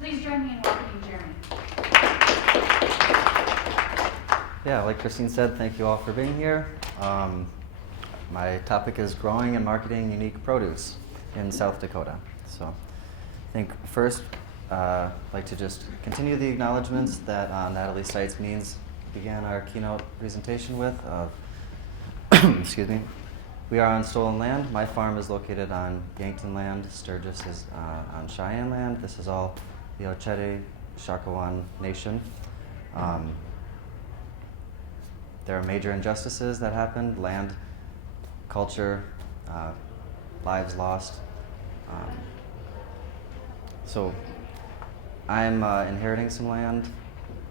Please join me in welcoming Jeremy. Yeah, like Christine said, thank you all for being here. My topic is growing and marketing unique produce in South Dakota. So I think first, I'd like to just continue the acknowledgments that Natalie Seitz Means began our keynote presentation with. Excuse me. We are on stolen land. My farm is located on Yankton land. Sturgis is on Cheyenne land. This is all the Ochete Shakawan Nation. There are major injustices that happened: land, culture, lives lost. So I'm inheriting some land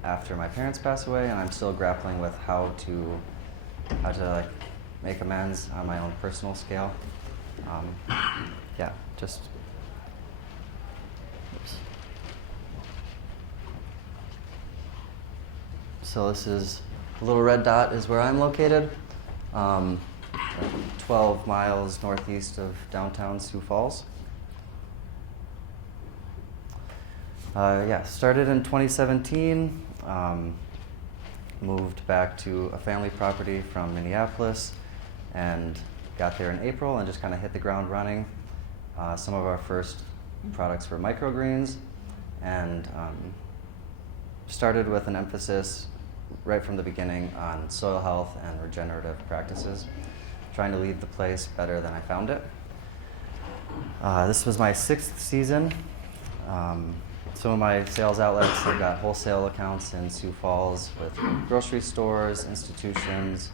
after my parents pass away, and I'm still grappling with how to like make amends on my own personal scale. Yeah, just. Oops. So this is the little red dot is where I'm located, 12 miles northeast of downtown Sioux Falls. Yeah, started in 2017, moved back to a family property from Minneapolis, and got there in April and just kind of hit the ground running. Some of our first products were microgreens, and started with an emphasis right from the beginning on soil health and regenerative practices, trying to leave the place better than I found it. This was my 6th season. Some of my sales outlets, I've got wholesale accounts in Sioux Falls with grocery stores, institutions,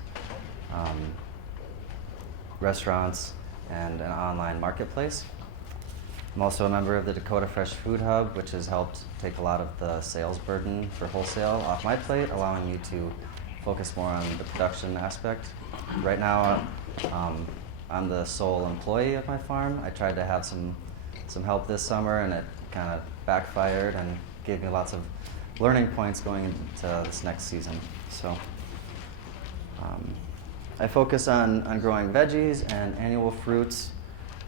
restaurants, and an online marketplace. I'm also a member of the Dakota Fresh Food Hub, which has helped take a lot of the sales burden for wholesale off my plate, allowing me to focus more on the production aspect. Right now, I'm the sole employee of my farm. I tried to have some help this summer, and it kind of backfired and gave me lots of learning points going into this next season. So I focus on growing veggies and annual fruits.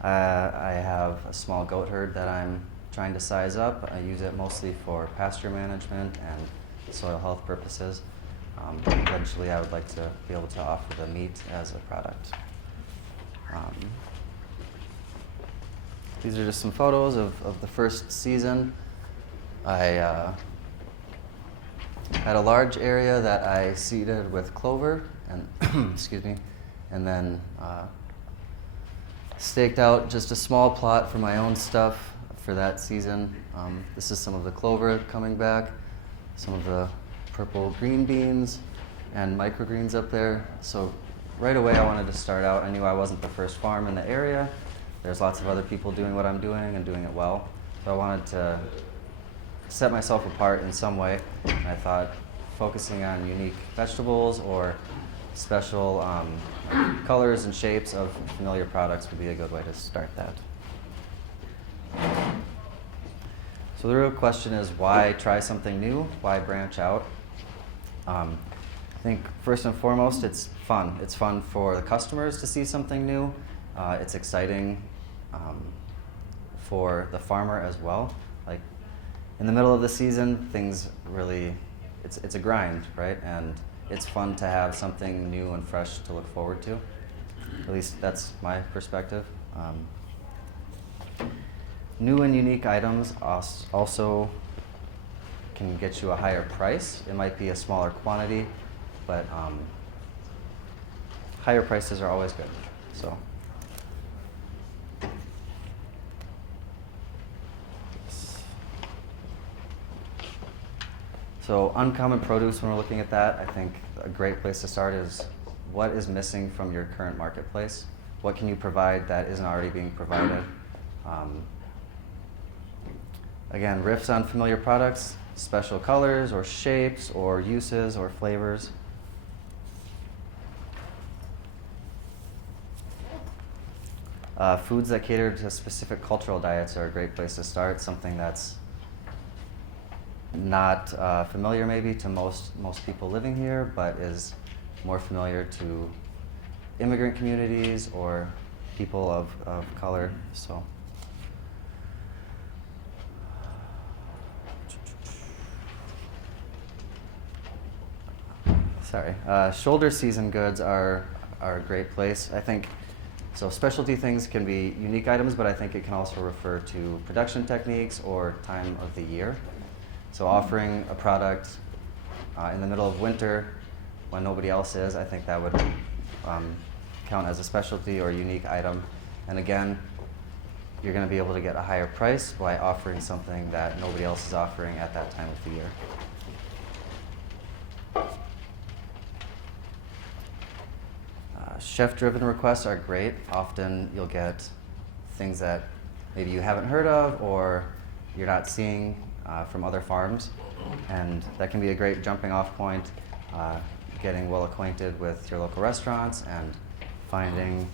I have a small goat herd that I'm trying to size up. I use it mostly for pasture management and soil health purposes. Eventually, I would like to be able to offer the meat as a product. These are just some photos of the first season. I had a large area that I seeded with clover, and excuse me, and then staked out just a small plot for my own stuff for that season. This is some of the clover coming back, some of the purple green beans, and microgreens up there. So right away I wanted to start out. I knew I wasn't the first farm in the area. There's lots of other people doing what I'm doing and doing it well. So I wanted to set myself apart in some way. And I thought focusing on unique vegetables or special colors and shapes of familiar products would be a good way to start that. So the real question is, why try something new? Why branch out? I think first and foremost, it's fun. It's fun for the customers to see something new. It's exciting for the farmer as well. Like in the middle of the season, things really, it's a grind, right? And it's fun to have something new and fresh to look forward to. At least that's my perspective. New and unique items also can get you a higher price. It might be a smaller quantity, but higher prices are always good. So uncommon produce, when we're looking at that, I think a great place to start is what is missing from your current marketplace? What can you provide that isn't already being provided? Again, riffs on familiar products, special colors or shapes or uses or flavors. Foods that cater to specific cultural diets are a great place to start, something that's not familiar maybe to most people living here, but is more familiar to immigrant communities or people of color. So Sorry. Shoulder season goods are a great place. I think, so specialty things can be unique items, but I think it can also refer to production techniques or time of the year. So offering a product in the middle of winter when nobody else is, I think that would count as a specialty or unique item. And again, you're going to be able to get a higher price by offering something that nobody else is offering at that time of the year. Chef-driven requests are great. Often you'll get things that maybe you haven't heard of or you're not seeing from other farms, and that can be a great jumping off point, getting well acquainted with your local restaurants and finding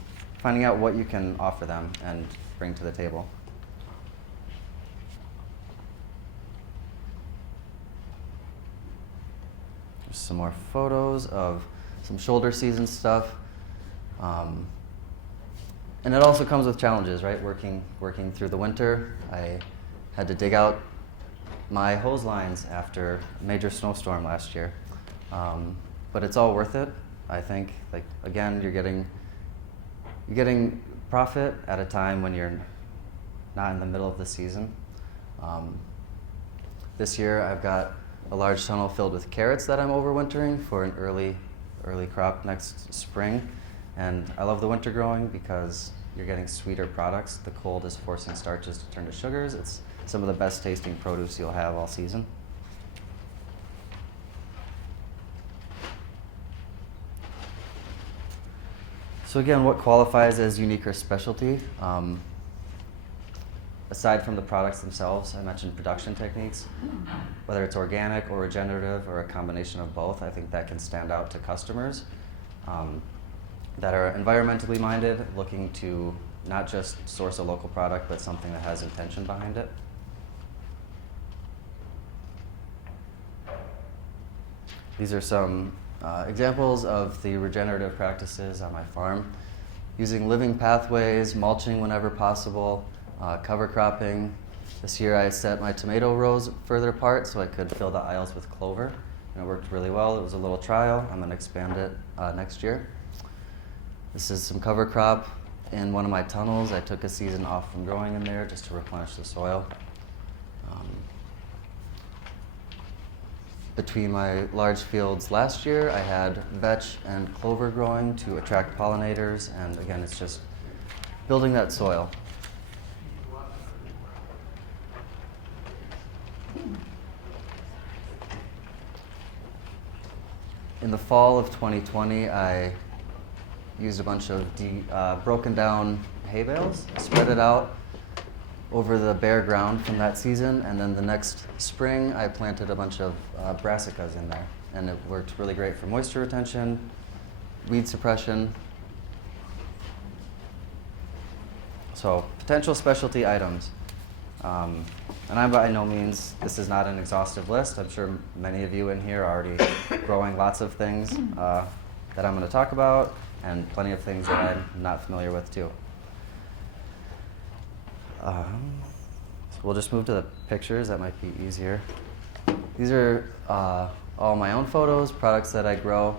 out what you can offer them and bring to the table. There's some more photos of some shoulder season stuff. And it also comes with challenges, right? Working through the winter. I had to dig out my hose lines after a major snowstorm last year. But it's all worth it. I think, like, again, you're getting profit at a time when you're not in the middle of the season. This year I've got a large tunnel filled with carrots that I'm overwintering for an early crop next spring. And I love the winter growing because you're getting sweeter products. The cold is forcing starches to turn to sugars. It's some of the best tasting produce you'll have all season. So again, what qualifies as unique or specialty? Aside from the products themselves, I mentioned production techniques. Whether it's organic or regenerative or a combination of both, I think that can stand out to customers that are environmentally minded, looking to not just source a local product, but something that has intention behind it. These are some examples of the regenerative practices on my farm. Using living pathways, mulching whenever possible, cover cropping. This year I set my tomato rows further apart so I could fill the aisles with clover, and it worked really well. It was a little trial. I'm going to expand it next year. This is some cover crop in one of my tunnels. I took a season off from growing in there just to replenish the soil. Between my large fields last year, I had vetch and clover growing to attract pollinators, and again, it's just building that soil. In the fall of 2020, I used a bunch of broken down hay bales, spread it out over the bare ground from that season, and then the next spring I planted a bunch of brassicas in there, and it worked really great for moisture retention, weed suppression. So potential specialty items. And I'm by no means, this is not an exhaustive list. I'm sure many of you in here are already growing lots of things that I'm going to talk about, and plenty of things that I'm not familiar with too. So we'll just move to the pictures. That might be easier. These are all my own photos, products that I grow.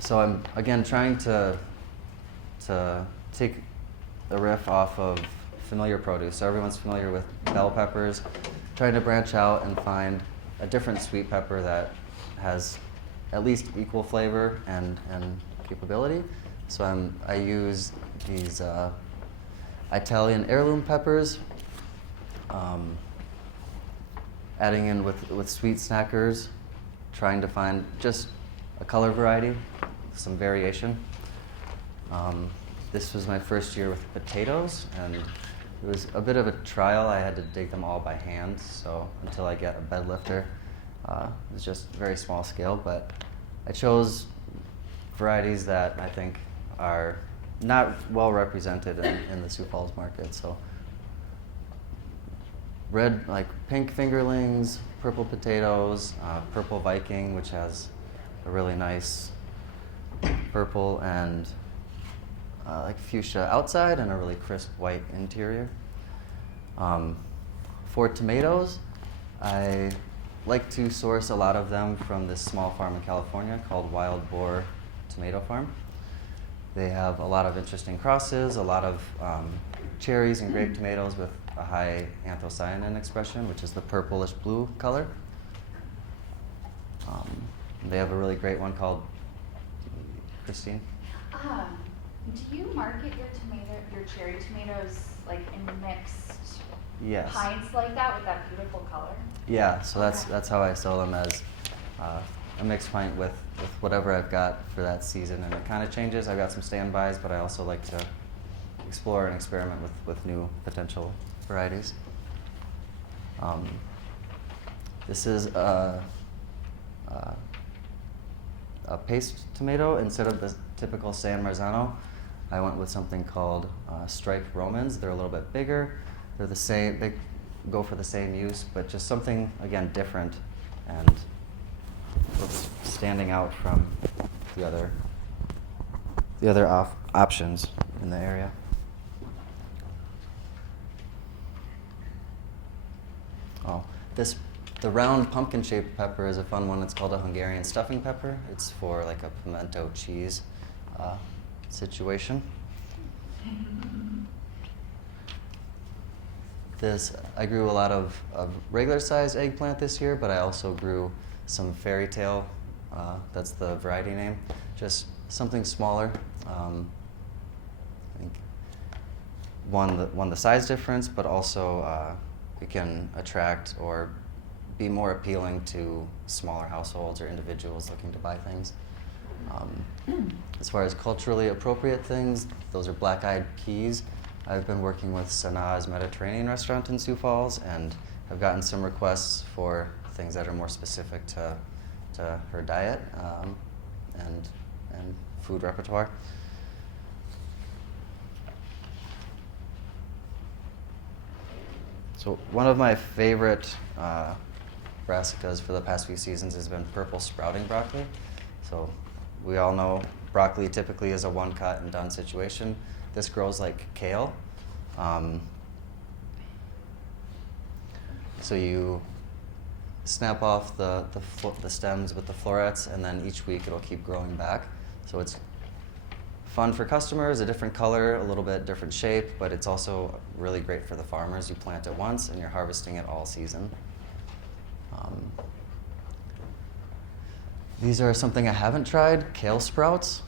So I'm, again, trying to take a riff off of familiar produce. So everyone's familiar with bell peppers. Trying to branch out and find a different sweet pepper that has at least equal flavor and capability. So I use these Italian heirloom peppers, adding in with sweet snackers, trying to find just a color variety, some variation. This was my first year with potatoes, and it was a bit of a trial. I had to dig them all by hand, so until I get a bed lifter, it was just very small scale, but I chose varieties that I think are not well represented in the Sioux Falls market. So red, like pink fingerlings, purple potatoes, purple Viking, which has a really nice purple and like fuchsia outside and a really crisp white interior. For tomatoes, I like to source a lot of them from this small farm in California called Wild Boar Tomato Farm. They have a lot of interesting crosses, a lot of cherries and grape tomatoes with a high anthocyanin expression, which is the purplish blue color. They have a really great one called Christine. Do you market your cherry tomatoes like in mixed Yes. pints like that with that beautiful color? Yeah, so that's how I sell them, as a mixed pint with whatever I've got for that season, and it kind of changes. I've got some standbys, but I also like to explore and experiment with new potential varieties. This is a paste tomato. Instead of the typical San Marzano, I went with something called striped Romans. They're a little bit bigger. They're the same. They go for the same use, but just something, again, different and what's standing out from the other options in the area. Oh, the round pumpkin-shaped pepper is a fun one. It's called a Hungarian stuffing pepper. It's for like a pimento cheese situation. I grew a lot of regular-sized eggplant this year, but I also grew some fairy tale. That's the variety name. Just something smaller. I think one the size difference, but also it can attract or be more appealing to smaller households or individuals looking to buy things. As far as culturally appropriate things, those are black-eyed peas. I've been working with Sanaa's Mediterranean restaurant in Sioux Falls, and have gotten some requests for things that are more specific to her diet and food repertoire. So one of my favorite brassicas for the past few seasons has been purple sprouting broccoli. So we all know broccoli typically is a one cut and done situation. This grows like kale. So you snap off the stems with the florets, and then each week it'll keep growing back. So it's fun for customers, a different color, a little bit different shape, but it's also really great for the farmers. You plant it once and you're harvesting it all season. These are something I haven't tried, kale sprouts.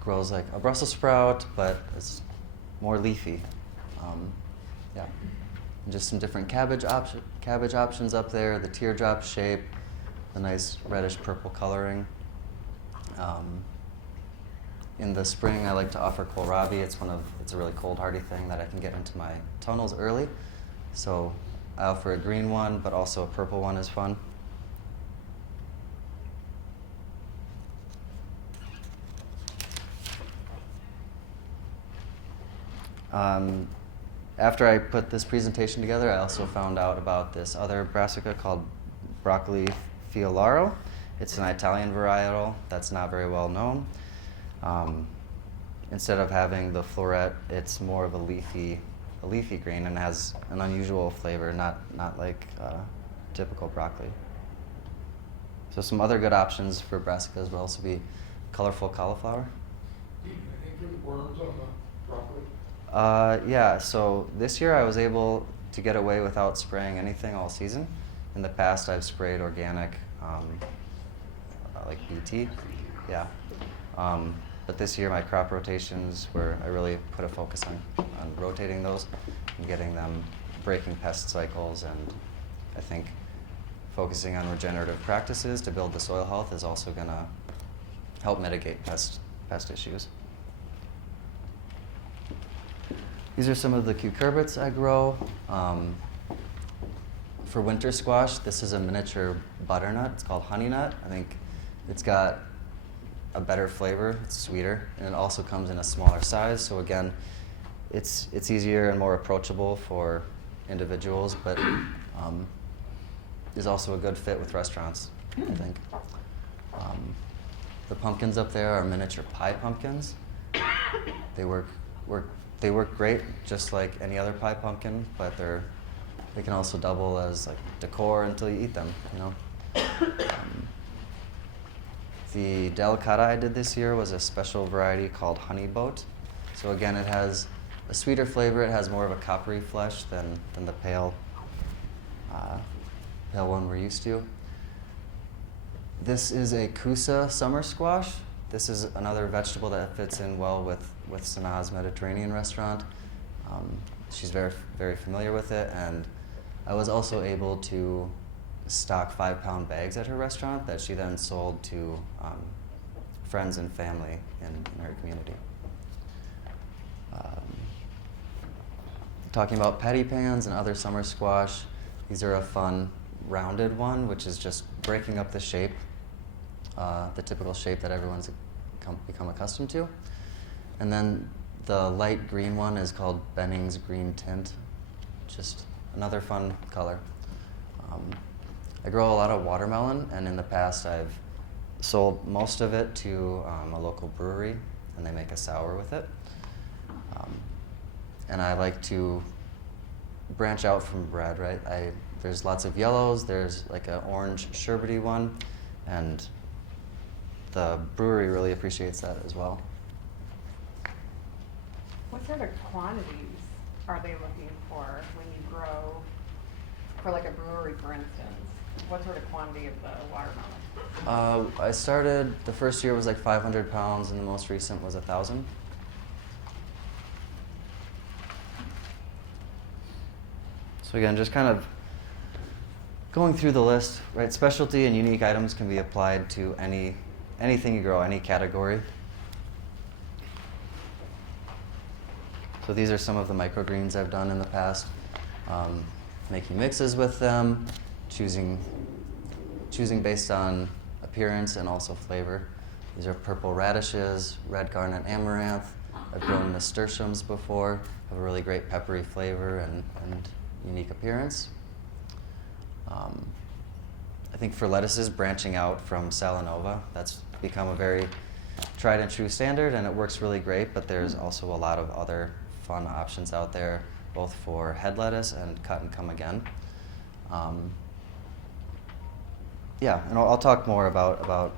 Grows like a Brussels sprout, but it's more leafy. Yeah. And just some different cabbage options up there, the teardrop shape, the nice reddish purple coloring. In the spring, I like to offer kohlrabi. It's a really cold hardy thing that I can get into my tunnels early. So I offer a green one, but also a purple one is fun. After I put this presentation together, I also found out about this other brassica called broccoli fiolaro. It's an Italian varietal that's not very well known. Instead of having the floret, it's more of a leafy green and has an unusual flavor, not like typical broccoli. So some other good options for brassicas would also be colorful cauliflower. Anything worms on the broccoli? Yeah, so this year I was able to get away without spraying anything all season. In the past, I've sprayed organic, like BT, yeah. But this year, my crop rotations I really put a focus on rotating those and getting them breaking pest cycles, and I think focusing on regenerative practices to build the soil health is also going to help mitigate pest issues. These are some of the cucurbits I grow. For winter squash, this is a miniature butternut. It's called honey nut. I think it's got a better flavor. It's sweeter, and it also comes in a smaller size. So again, it's easier and more approachable for individuals, but is also a good fit with restaurants, I think. The pumpkins up there are miniature pie pumpkins. They work great, just like any other pie pumpkin, but they can also double as like decor until you eat them, you know. The delicata I did this year was a special variety called Honey Boat. So again, it has a sweeter flavor. It has more of a coppery flesh than the pale one we're used to. This is a Kusa summer squash. This is another vegetable that fits in well with Sanaa's Mediterranean restaurant. She's very familiar with it, and I was also able to stock 5-pound bags at her restaurant that she then sold to friends and family in her community. Talking about patty pans and other summer squash, these are a fun rounded one, which is just breaking up the shape, the typical shape that everyone's become accustomed to. And then the light green one is called Benning's Green Tint, just another fun color. I grow a lot of watermelon, and in the past I've sold most of it to a local brewery, and they make a sour with it. And I like to branch out from red, right? There's lots of yellows, there's like an orange sherbety one, and the brewery really appreciates that as well. What sort of quantities are they looking for when you grow, for like a brewery, for instance? What sort of quantity of the watermelon? I started, the first year was like 500 pounds, and the most recent was 1,000. So again, just kind of going through the list, right? Specialty and unique items can be applied to anything you grow, any category. So these are some of the microgreens I've done in the past. Making mixes with them, choosing based on appearance and also flavor. These are purple radishes, red garnet amaranth. I've grown nasturtiums before, have a really great peppery flavor and unique appearance. I think for lettuces, branching out from Salanova, that's become a very tried and true standard, and it works really great, but there's also a lot of other fun options out there, both for head lettuce and cut and come again. Yeah, and I'll talk more about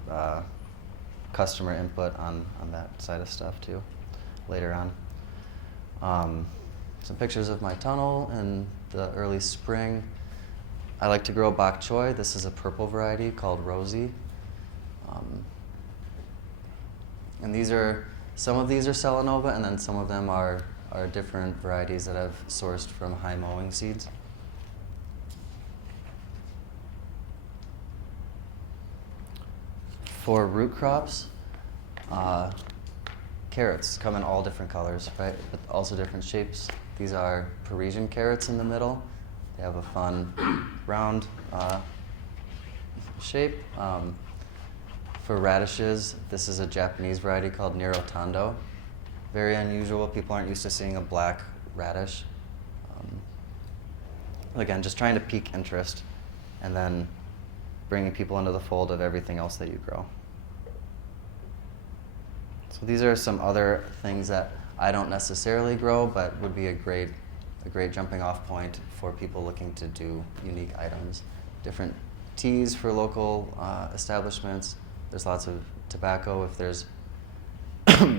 customer input on that side of stuff too later on. Some pictures of my tunnel in the early spring. I like to grow bok choy. This is a purple variety called Rosie. And some of these are Salanova, and then some of them are different varieties that I've sourced from high mowing seeds. For root crops, carrots come in all different colors, right? But also different shapes. These are Parisian carrots in the middle. They have a fun round shape. For radishes, this is a Japanese variety called Nirotando. Very unusual. People aren't used to seeing a black radish. Again, just trying to pique interest and then bringing people into the fold of everything else that you grow. So these are some other things that I don't necessarily grow, but would be a great jumping off point for people looking to do unique items. Different teas for local establishments. There's lots of tobacco if there's,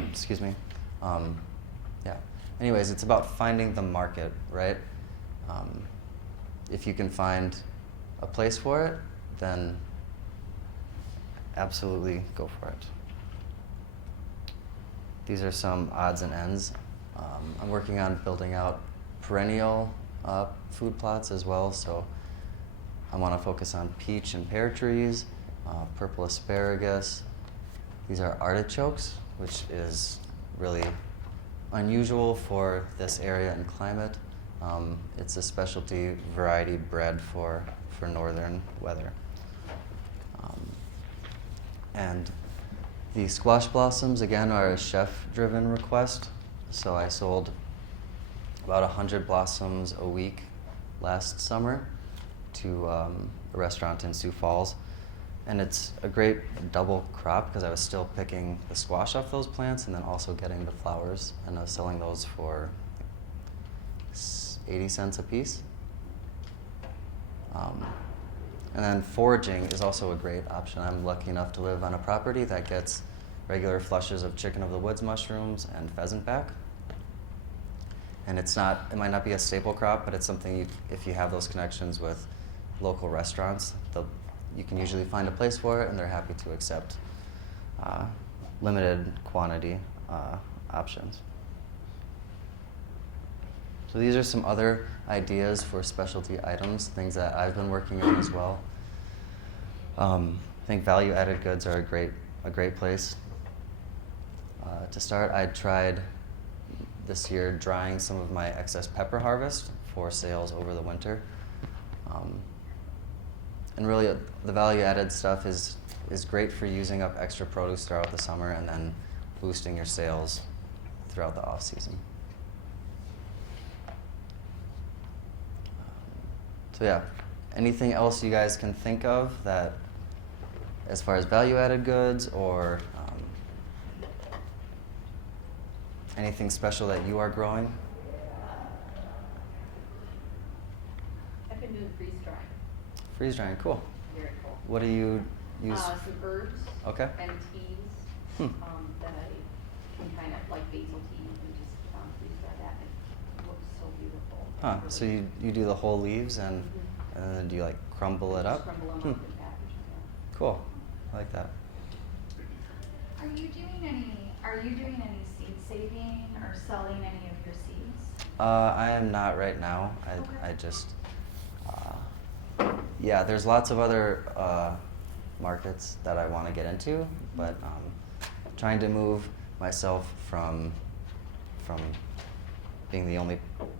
excuse me. Yeah. Anyways, it's about finding the market, right? If you can find a place for it, then absolutely go for it. These are some odds and ends. I'm working on building out perennial food plots as well, so I want to focus on peach and pear trees, purple asparagus. These are artichokes, which is really unusual for this area and climate. It's a specialty variety bred for northern weather. And the squash blossoms, again, are a chef-driven request. So I sold about 100 blossoms a week last summer to a restaurant in Sioux Falls. And it's a great double crop because I was still picking the squash off those plants and then also getting the flowers. And I was selling those for 80 cents a piece. And then foraging is also a great option. I'm lucky enough to live on a property that gets regular flushes of chicken of the woods mushrooms and pheasant back. And it might not be a staple crop, but it's something if you have those connections with local restaurants, you can usually find a place for it, and they're happy to accept limited quantity options. So these are some other ideas for specialty items, things that I've been working on as well. I think value-added goods are a great place. To start, I tried this year drying some of my excess pepper harvest for sales over the winter. And really, the value-added stuff is great for using up extra produce throughout the summer and then boosting your sales throughout the off-season. So yeah, anything else you guys can think of that, as far as value-added goods or anything special that you are growing? I've been doing freeze drying. Freeze drying, cool. Very cool. What do you use? Some herbs. Okay. And teas. That I can kind of like basil tea and just freeze dry that, and it looks so beautiful. Huh. Really So you do the whole leaves and then do you like crumble it up? Just crumble them up and package them. Cool. I like that. Are you doing any seed saving or selling any of your seeds? I am not right now. I just, yeah, there's lots of other markets that I want to get into, but trying to move myself from being the only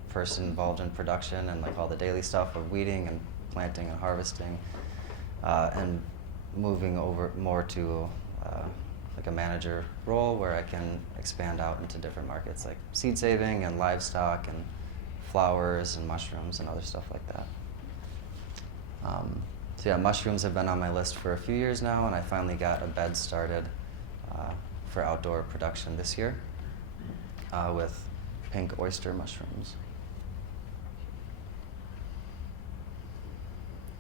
person involved in production and like all the daily stuff of weeding and planting and harvesting, and moving over more to like a manager role where I can expand out into different markets like seed saving and livestock and flowers and mushrooms and other stuff like that. So yeah, mushrooms have been on my list for a few years now, and I finally got a bed started for outdoor production this year with pink oyster mushrooms.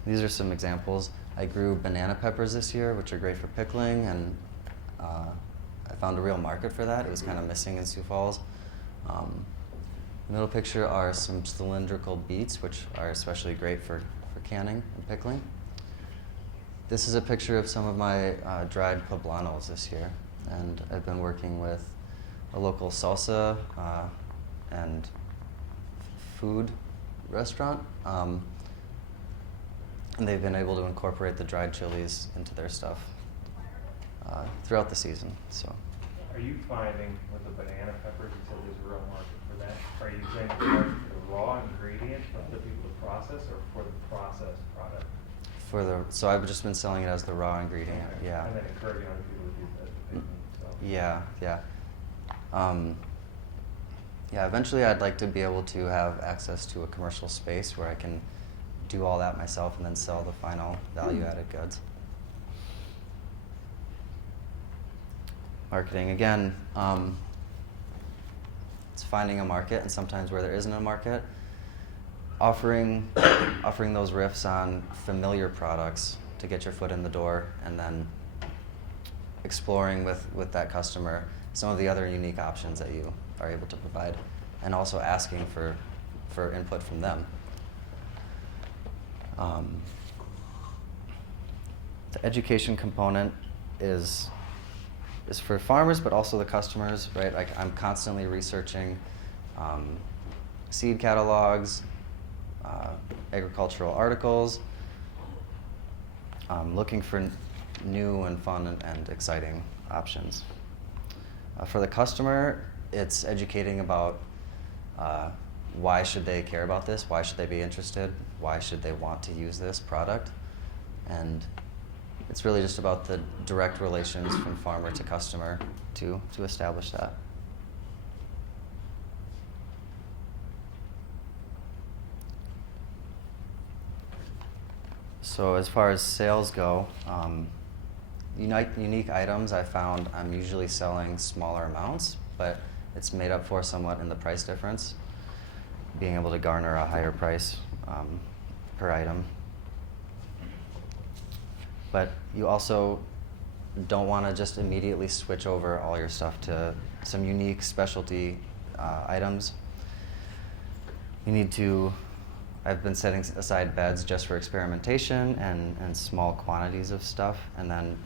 These are some examples. I grew banana peppers this year, which are great for pickling, and I found a real market for that. It was kind of missing in Sioux Falls. The middle picture are some cylindrical beets, which are especially great for canning and pickling. This is a picture of some of my dried poblanos this year, and I've been working with a local salsa and food restaurant, and they've been able to incorporate the dried chilies into their stuff throughout the season. So, are you finding with the banana peppers, you said there's a real market for that? Are you saying the market for the raw ingredient for other people to process, or for the processed product? So I've just been selling it as the raw ingredient. Okay. Yeah. And then encouraging other people to do that. Yeah, yeah. Yeah, eventually I'd like to be able to have access to a commercial space where I can do all that myself and then sell the final value-added goods. Marketing, again, it's finding a market, and sometimes where there isn't a market, offering those riffs on familiar products to get your foot in the door, and then exploring with that customer some of the other unique options that you are able to provide, and also asking for input from them. The education component is for farmers, but also the customers, right? Like, I'm constantly researching seed catalogs, agricultural articles, looking for new and fun and exciting options. For the customer, it's educating about why should they care about this, why should they be interested, why should they want to use this product, and it's really just about the direct relations from farmer to customer to establish that. So as far as sales go, unique items, I found I'm usually selling smaller amounts, but it's made up for somewhat in the price difference, being able to garner a higher price per item. but you also don't want to just immediately switch over all your stuff to some unique specialty items. You need to, I've been setting aside beds just for experimentation and small quantities of stuff, and then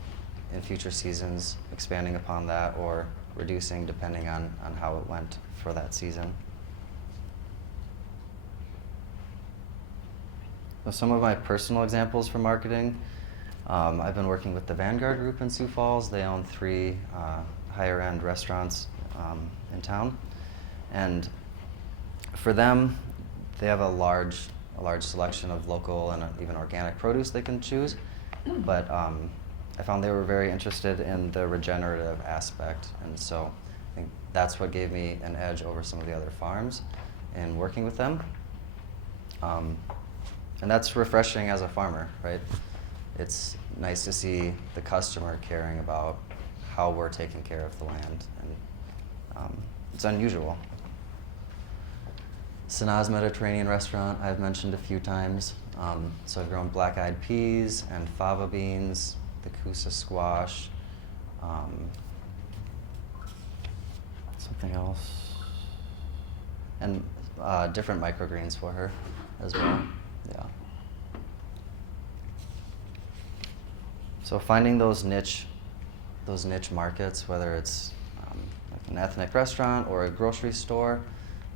in future seasons expanding upon that or reducing depending on how it went for that season. So some of my personal examples for marketing, I've been working with the Vanguard Group in Sioux Falls. They own 3 higher-end restaurants in town, and for them, they have a large selection of local and even organic produce they can choose. But I found they were very interested in the regenerative aspect, and so I think that's what gave me an edge over some of the other farms in working with them. And that's refreshing as a farmer, right? It's nice to see the customer caring about how we're taking care of the land, and it's unusual. Sanaz Mediterranean restaurant I've mentioned a few times. So I've grown black-eyed peas and fava beans, the Coosa squash, something else, and different microgreens for her as well. Yeah. So finding those niche markets, whether it's like an ethnic restaurant or a grocery store,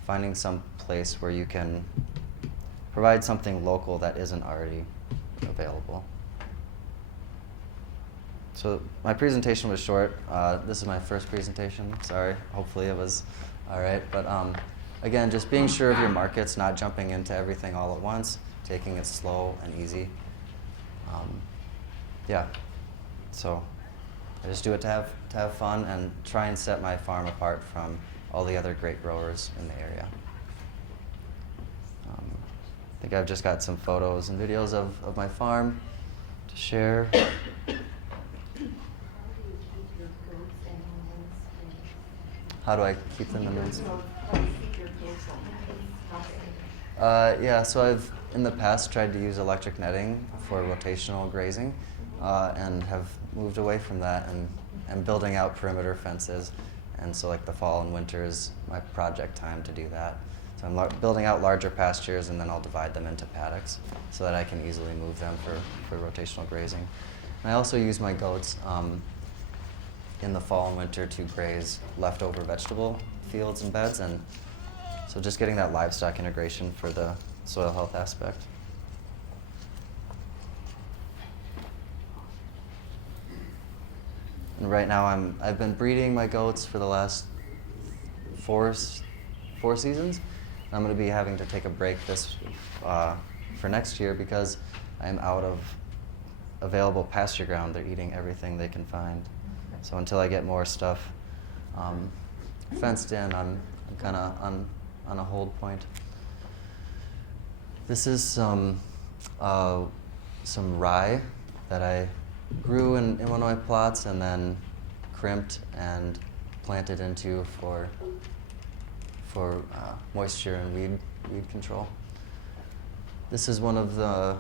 finding some place where you can provide something local that isn't already available. So my presentation was short. This is my first presentation. Sorry. Hopefully it was all right. But again, just being sure of your markets, not jumping into everything all at once, taking it slow and easy. Yeah. So I just do it to have fun and try and set my farm apart from all the other great growers in the area. I think I've just got some photos and videos of my farm to share. How do I keep them in the yeah, so I've in the past tried to use electric netting for rotational grazing, and have moved away from that and am building out perimeter fences. And so like the fall and winter is my project time to do that. So I'm building out larger pastures, and then I'll divide them into paddocks so that I can easily move them for rotational grazing. And I also use my goats in the fall and winter to graze leftover vegetable fields and beds, and so just getting that livestock integration for the soil health aspect. And right now I've been breeding my goats for the last four seasons. I'm going to be having to take a break for next year because I'm out of available pasture ground. They're eating everything they can find. So until I get more stuff fenced in, I'm kind of on a hold point. This is some rye that I grew in one of my plots and then crimped and planted into for moisture and weed control. This is one of the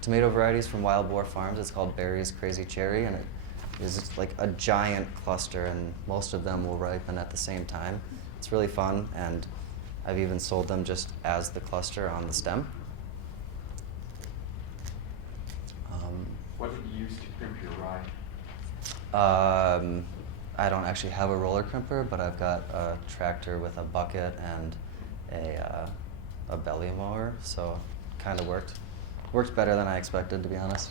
tomato varieties from Wild Boar Farms. It's called Barry's Crazy Cherry, and it is like a giant cluster, and most of them will ripen at the same time. It's really fun, and I've even sold them just as the cluster on the stem. What did you use to crimp your rye? I don't actually have a roller crimper, but I've got a tractor with a bucket and a belly mower, so it kind of worked. Worked better than I expected, to be honest.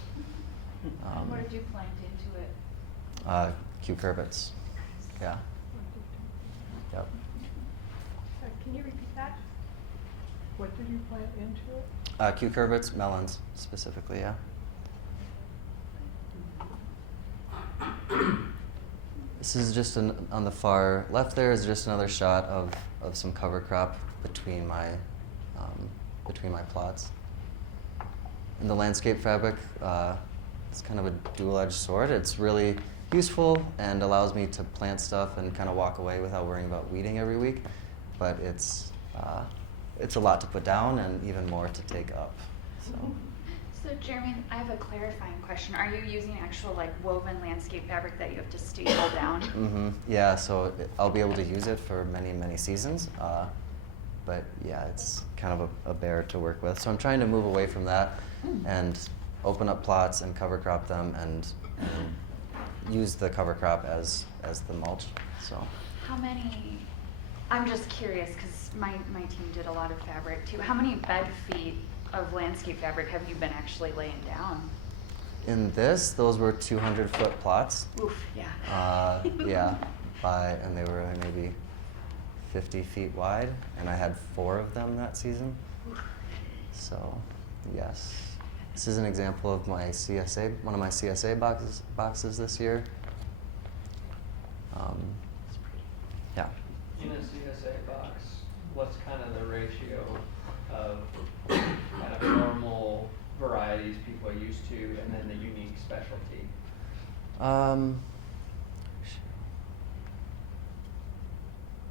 What did you plant into it? Cucurbits. Yeah. Yep. Can you repeat that? What did you plant into it? Cucurbits, melons specifically, yeah. This is just on the far left there is just another shot of some cover crop between my plots. And the landscape fabric, it's kind of a dual-edged sword. It's really useful and allows me to plant stuff and kind of walk away without worrying about weeding every week. But it's a lot to put down and even more to take up. So. So Jeremy, I have a clarifying question. Are you using actual like woven landscape fabric that you have to staple down? Mm-hmm. Yeah, so I'll be able to use it for many, many seasons. But yeah, it's kind of a bear to work with. So I'm trying to move away from that and open up plots and cover crop them and use the cover crop as the mulch. So How many, I'm just curious because my team did a lot of fabric too. How many bed feet of landscape fabric have you been actually laying down? in this, those were 200-foot plots. Oof, yeah. Yeah, and they were maybe 50 feet wide, and I had 4 of them that season. So, yes. This is an example of my CSA, one of my CSA boxes this year. Yeah. In a CSA box, what's kind of the ratio of kind of normal varieties people are used to and then the unique specialty?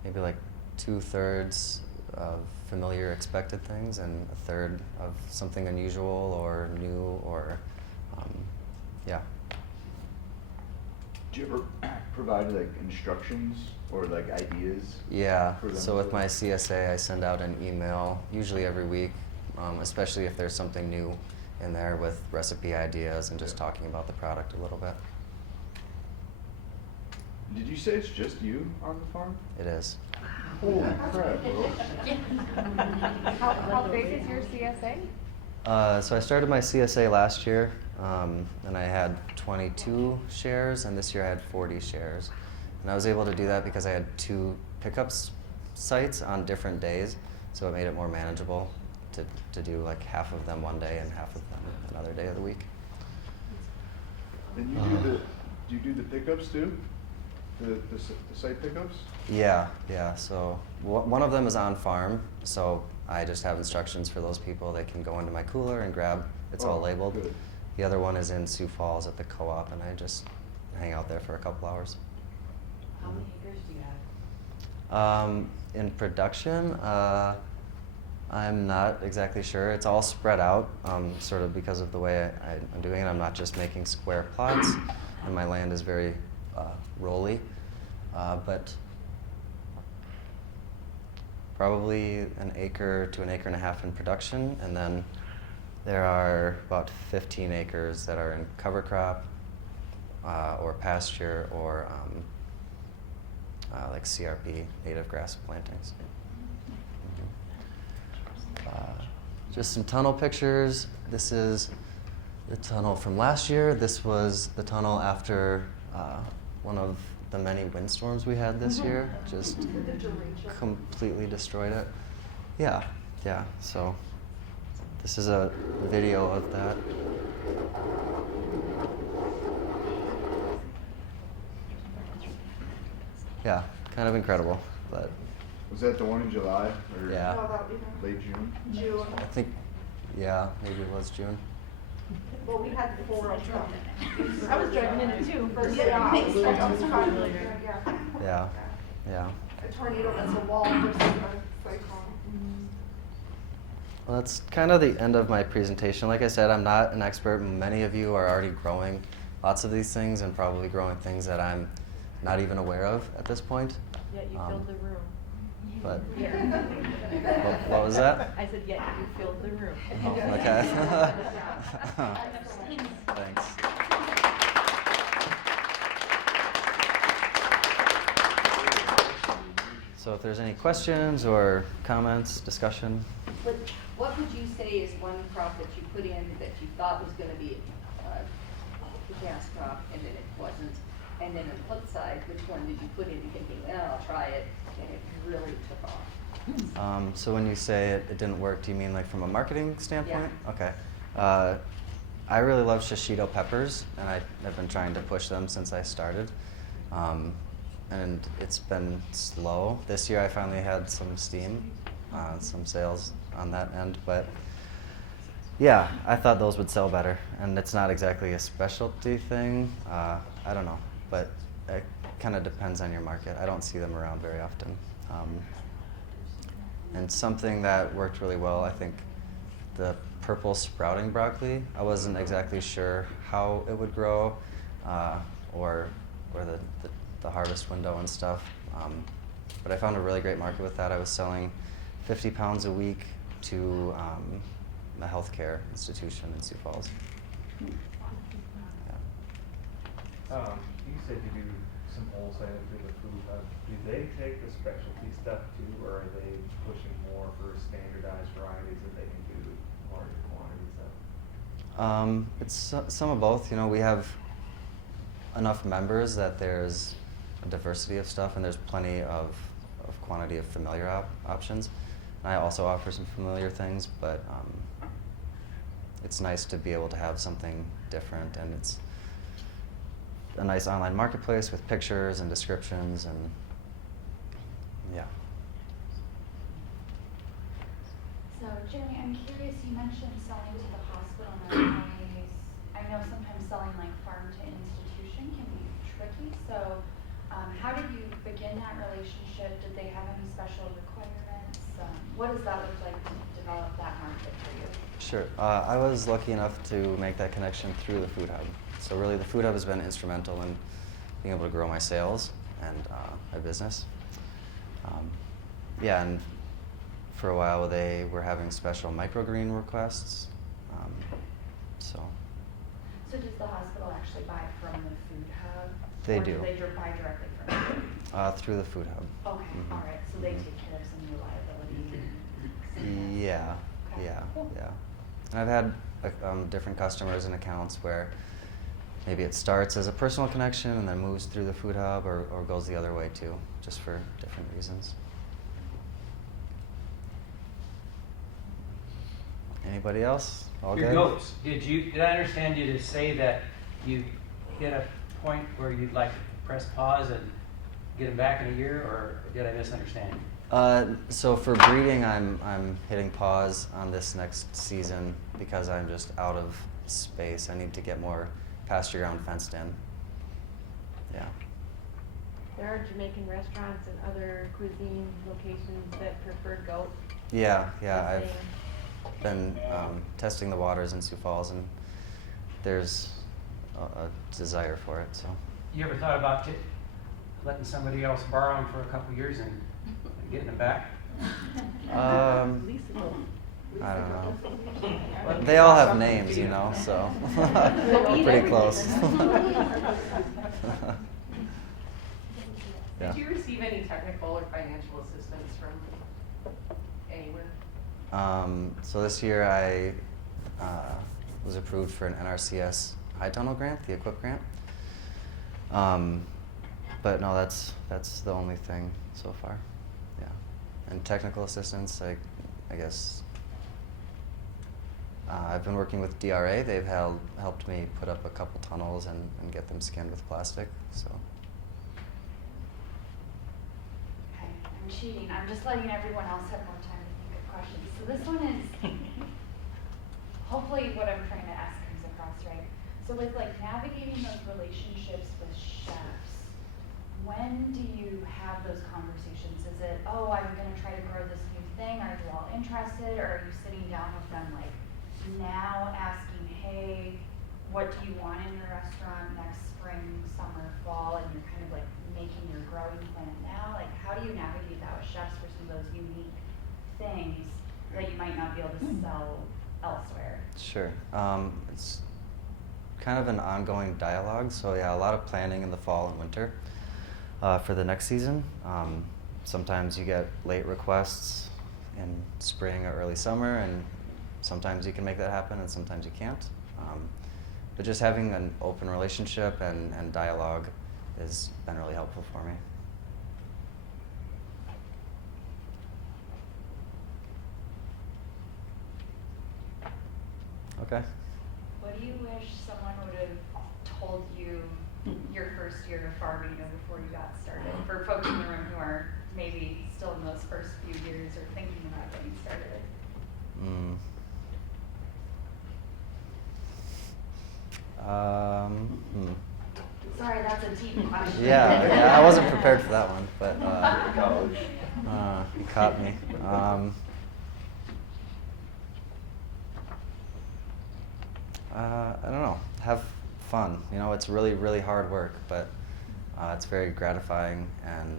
Maybe like 2/3 of familiar expected things and 1/3 of something unusual or new or, yeah. Do you ever provide like instructions or like ideas? Yeah, for them so with to- my CSA, I send out an email, usually every week, especially if there's something new in there with recipe ideas and just Yeah. talking about the product a little bit. Did you say it's just you on the farm? It is. Holy crap, bro. How big is your CSA? So I started my CSA last year, and I had 22 shares, and this year I had 40 shares. And I was able to do that because I had 2 pickups sites on different days, so it made it more manageable to do like half of them one day and half of them another day of the week. And do you do the pickups too? The site pickups? Yeah. So one of them is on farm, so I just have instructions for those people. They can go into my cooler and grab. It's all Oh, labeled. good. The other one is in Sioux Falls at the co-op, and I just hang out there for a couple hours. How many acres do you have? In production, I'm not exactly sure. It's all spread out, sort of because of the way I'm doing it. I'm not just making square plots, and my land is very rolly, but probably an acre to an acre and a half in production, and then there are about 15 acres that are in cover crop or pasture or like CRP, native grass plantings. Just some tunnel pictures. This is the tunnel from last year. This was the tunnel after one of the many windstorms we had this year. Just completely destroyed it. Yeah. So this is a video of that. Yeah, kind of incredible, but Was that the one in July or yeah. late June? June. I think, yeah, maybe it was June. Well, we had 4 of them. I was driving in it too. First, Yeah, yeah, makes it was sense. Yeah. a tornado that's a wall versus a cyclone. Well, that's kind of the end of my presentation. Like I said, I'm not an expert. Many of you are already growing lots of these things and probably growing things that I'm not even aware of at this point. Yet you filled the room. But Yeah. what was that? I said, yet you filled the room. Oh, okay. Thanks. So if there's any questions or comments, discussion. What would you say is one crop that you put in that you thought was gonna be a gas crop and then it wasn't? And then on the flip side, which one did you put in thinking, well, I'll try it, and it really took off? So when you say it didn't work, do you mean like from a marketing standpoint? Yeah. Okay. I really love shishito peppers, and I've been trying to push them since I started. And it's been slow. This year I finally had some steam, some sales on that end, but yeah, I thought those would sell better. And it's not exactly a specialty thing. I don't know, but it kind of depends on your market. I don't see them around very often. And something that worked really well, I think the purple sprouting broccoli. I wasn't exactly sure how it would grow or the harvest window and stuff. But I found a really great market with that. I was selling 50 pounds a week to a healthcare institution in Sioux Falls. Yeah. You said you do some wholesale through the food hub. Do they take the specialty stuff too, or are they pushing more for standardized varieties that they can do larger quantities of? It's some of both. You know, we have enough members that there's a diversity of stuff, and there's plenty of quantity of familiar options. And I also offer some familiar things, but it's nice to be able to have something different, and it's a nice online marketplace with pictures and descriptions, and yeah. So Jeremy, I'm curious, you mentioned selling to the hospital and I know sometimes selling like farm to institution can be tricky, so how did you begin that relationship? Did they have any special requirements? What does that look like to develop that market for you? Sure. I was lucky enough to make that connection through the food hub. So really the food hub has been instrumental in being able to grow my sales and my business. Yeah, and for a while they were having special microgreen requests. So So does the hospital actually buy from the food hub? They or do. Do they buy directly from you? Through the food hub. Okay, Mhm. all right, so they take care of some of the liability and Yeah, Okay, yeah, cool. yeah. And I've had different customers and accounts where maybe it starts as a personal connection and then moves through the food hub or goes the other way too, just for different reasons. Anybody else? All Your good? goats, did I understand you to say that you hit a point where you'd like to press pause and get them back in a year, or did I misunderstand you? So for breeding, I'm hitting pause on this next season because I'm just out of space. I need to get more pasture ground fenced in. Yeah. There are Jamaican restaurants and other cuisine locations that prefer goat. Yeah, yeah. Testing. I've been testing the waters in Sioux Falls, and there's a desire for it. So. You ever thought about letting somebody else borrow them for a couple years and getting them back? I don't know. They all have names, you know, so pretty close. Yeah. Did you receive any technical or financial assistance from anywhere? So this year I was approved for an NRCS high tunnel grant, the EQUIP grant. But no, that's the only thing so far. Yeah, and technical assistance, I guess. I've been working with DRA. They've helped me put up a couple tunnels and get them skinned with plastic. So. Okay, I'm cheating. I'm just letting everyone else have more time to think of questions. So this one is, hopefully what I'm trying to ask comes across right. So with like navigating those relationships with chefs, when do you have those conversations? Is it, oh, I'm gonna try to grow this new thing, are you all interested? Or are you sitting down with them like now asking, hey, what do you want in your restaurant next spring, summer, fall, and you're kind of like making your growing plan now? Like how do you navigate that with chefs for some of those unique things that you might not be able to sell elsewhere? Sure. It's kind of an ongoing dialogue. So yeah, a lot of planning in the fall and winter for the next season. Sometimes you get late requests in spring or early summer, and sometimes you can make that happen and sometimes you can't. But just having an open relationship and dialogue has been really helpful for me. Okay. What do you wish someone would have told you your first year of farming or before you got started? For folks in the room who are maybe still in those first few years or thinking about getting started. Sorry, that's a deep question. Yeah, I wasn't prepared for that one, but you caught me. I don't know, have fun. You know, it's really, really hard work, but it's very gratifying and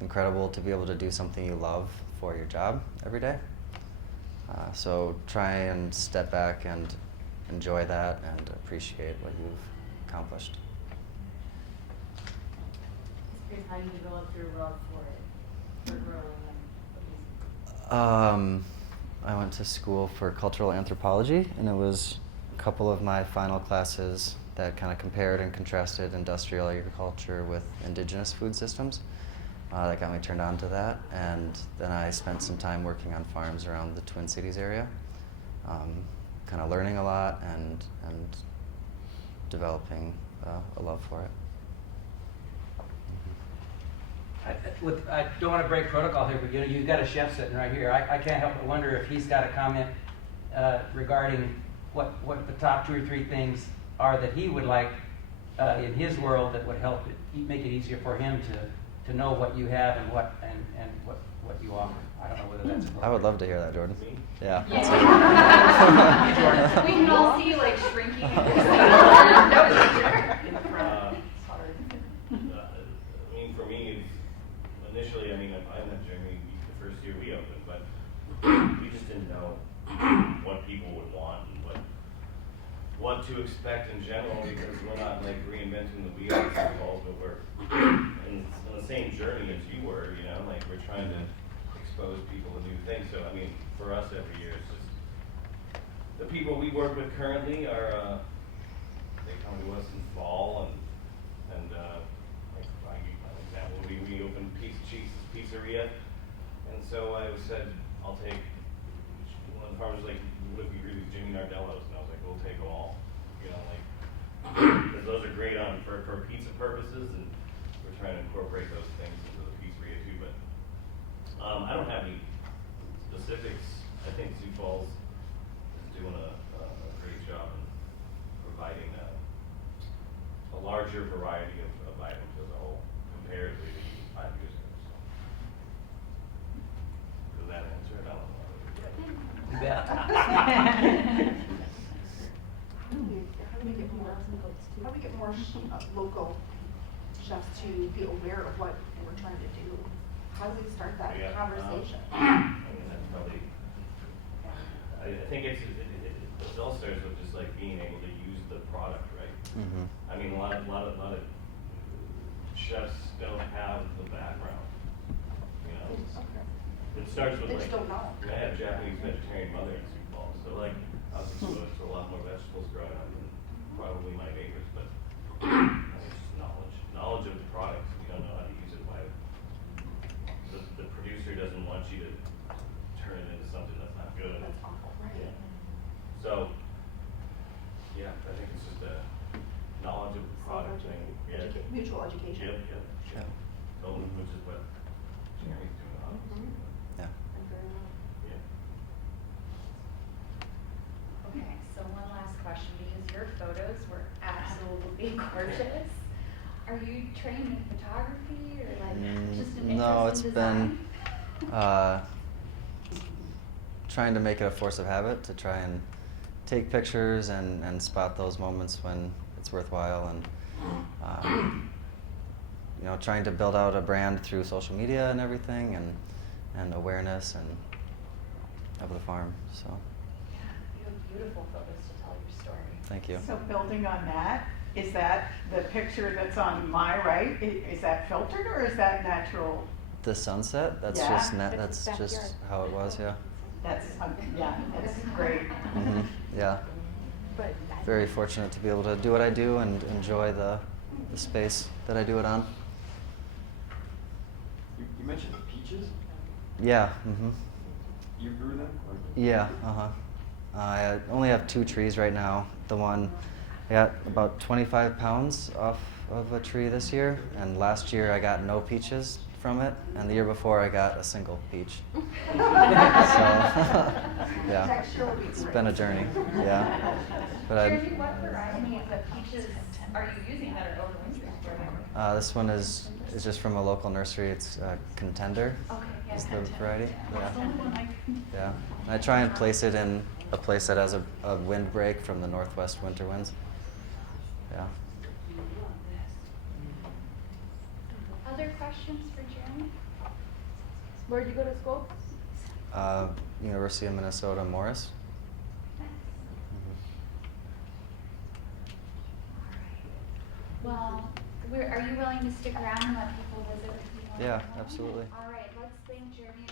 incredible to be able to do something you love for your job every day. So try and step back and enjoy that and appreciate what you've accomplished. It's great how you developed your love for it, for growing I went to school for cultural anthropology, and it was a couple of my final classes that kind of compared and contrasted industrial agriculture with indigenous food systems. That got me turned on to that, and then I spent some time working on farms around the Twin Cities area, kind of learning a lot and developing a love for it. I don't want to break protocol here, but you know, you've got a chef sitting right here. I can't help but wonder if he's got a comment regarding what the top 2 or 3 things are that he would like in his world that would help make it easier for him to know what you have and what you offer. I don't know whether that's appropriate. I would love to hear that, Jordan. Yeah. We can all see you like shrinking. I mean, for me, initially, I met Jeremy the first year we opened, but we just didn't know what people would want and what to expect in general, because we're not like reinventing the wheel in Sioux Falls, but we're in the same journey as you were, you know, like we're trying to expose people to new things. So I mean, for us every year, it's just the people we work with currently are they come to us in fall and like for example, we opened Cheese's Pizzeria, and so I said I'll take one of the farmers like, what if we grew these Jimmy Nardellos? And I was like, we'll take them all, you know, like because those are great for pizza purposes, and we're trying to incorporate those things into the pizzeria too. But I don't have any specifics. I think Sioux Falls is doing a great job in providing a larger variety of items as a whole, comparatively to 5 years ago. So, does that answer it? I don't know. Yeah. How do we get more local chefs to be aware of what we're trying to do? How do we start that conversation? I mean, that's probably. I think it all starts with just like being able to use the product, right? Mm-hmm. I mean, a lot of chefs don't have the background. You know, it starts with They like. just don't know. I had a Japanese vegetarian mother in Sioux Falls, so like I was exposed to a lot more vegetables growing up than probably my neighbors, but I mean, it's just knowledge of the products. If you don't know how to use it, why the producer doesn't want you to turn it into something that's not good. That's awful, right? Yeah. So, yeah, I think it's just a knowledge of the product thing. Yeah. Mutual education. Yep. Totally, which is what Jeremy's doing, obviously. Yeah. Yeah. Okay, so one last question, because your photos were absolutely gorgeous. Are you trained in photography or like just an interest No, it's in been design? trying to make it a force of habit to try and take pictures and spot those moments when it's worthwhile, and you know, trying to build out a brand through social media and everything, and awareness and of the farm. So Yeah, you have beautiful photos to tell your story. thank you. So building on that, is that the picture that's on my right, is that filtered or is that natural? The sunset, that's Yeah. just It's that's backyard. just how it was. Yeah. That's, yeah, that's great. Hmm. Yeah. But Very fortunate to be able to do what I do and enjoy the space that I do it on. You mentioned peaches? Yeah. Mm-hmm. You grew them? Or? Yeah. I only have 2 trees right now. The one, I got about 25 pounds off of a tree this year, and last year I got no peaches from it, and the year before I got a single peach. So, yeah, Texture would be it's great. been a journey. Yeah, but Jeremy, what varieties of peaches are you using that are over winter for you? this one is just from a local nursery. It's Contender. Okay, yeah. Is the variety. That's the only one I Yeah. And I try and place it in a place that has a windbreak from the northwest winter winds. Yeah. Other questions for Jeremy? Where'd you go to school? University of Minnesota, Morris. Nice. Well, are you willing to stick around and let people visit with you? Yeah, absolutely. All right, let's thank Jeremy.